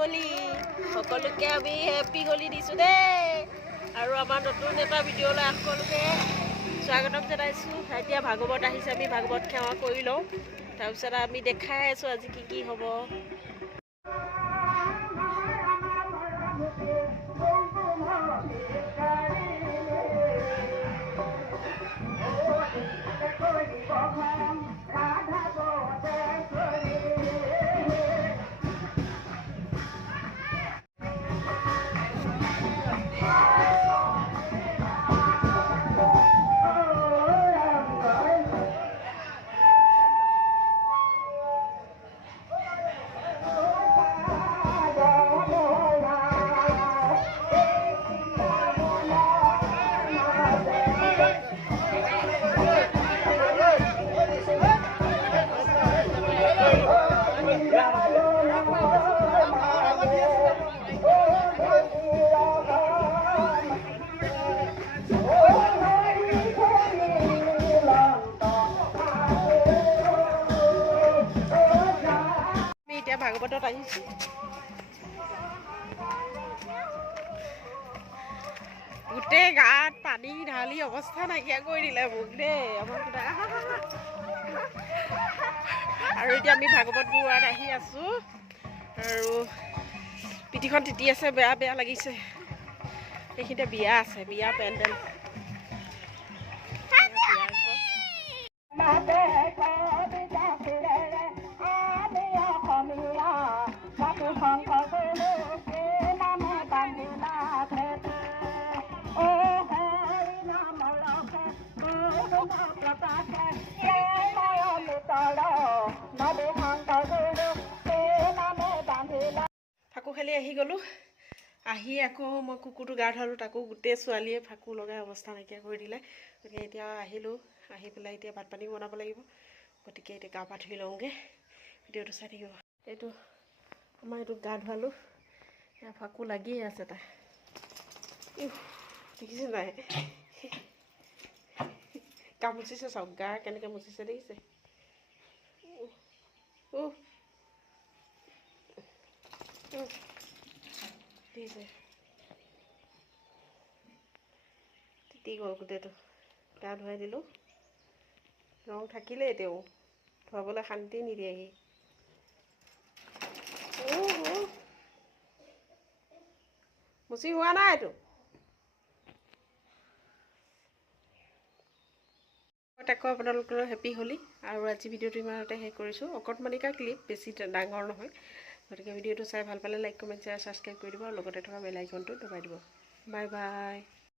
হোলি সকলোকে আমি হেপী হোলি দিছোঁ দেই আৰু আমাৰ নতুন এটা ভিডিঅ'লৈ সকলোকে স্বাগতম জনাইছোঁ। এতিয়া ভাগৱত আহিছে, আমি ভাগৱত সেৱা কৰি লওঁ, তাৰপিছত আমি দেখাই আছোঁ আজি কি হ'ব। ভাগৱতত আহিছোঁ, গোটেই গাত পানী ঢালি অৱস্থা নাইকিয়া কৰি দিলে মোক দেই আমাৰ আৰু এতিয়া আমি ভাগৱত বৰুৱাত আহি আছোঁ আৰু পিঠিখন তিতি আছে, বেয়া লাগিছে। এইখিনিতে বিয়া আছে, বিয়া পেণ্ডেল। ফাকু খেলি আহি গ'লোঁ, আহি আকৌ মই কুকুৰটো গা ধুৱালোঁ, তাকো গোটেই ছোৱালীয়ে ফাকু লগাই অৱস্থা নাইকিয়া কৰি দিলে। গতিকে এতিয়া আহিলোঁ, আহি পেলাই এতিয়া ভাত পানী বনাব লাগিব, গতিকে এতিয়া গা পা ধুই লওঁগৈ, ভিডিঅ'টো চাই থাকিব। এইটো আমাৰ এইটো গা ধুৱালোঁ, এয়া ফাকু লাগিয়ে আছে তাই, দেখিছে নাই গা মুচিছে, চাওক গা কেনেকৈ মুচিছে দেখিছে। দেখিছে তিতি গ'ল গোটেইটো, গা ধুৱাই দিলোঁ। ৰং থাকিলেই তেওঁ ধুৱাবলৈ শান্তি নিদিয়েহি। মুচি হোৱা নাই এইটো। তাকো আপোনালোকৰ হেপী হোলি। আৰু আজি ভিডিঅ'টো ইমানতে শেষ কৰিছোঁ, অকণমানিকা ক্লিপ, বেছি ডাঙৰ নহয়। গতিকে ভিডিঅ'টো চাই ভাল পালে লাইক, কমেণ্ট, শ্বেয়াৰ, ছাবস্ক্ৰাইব কৰি দিব আৰু লগতে থকা বেল আইকনটো দবাই দিব। Bye bye.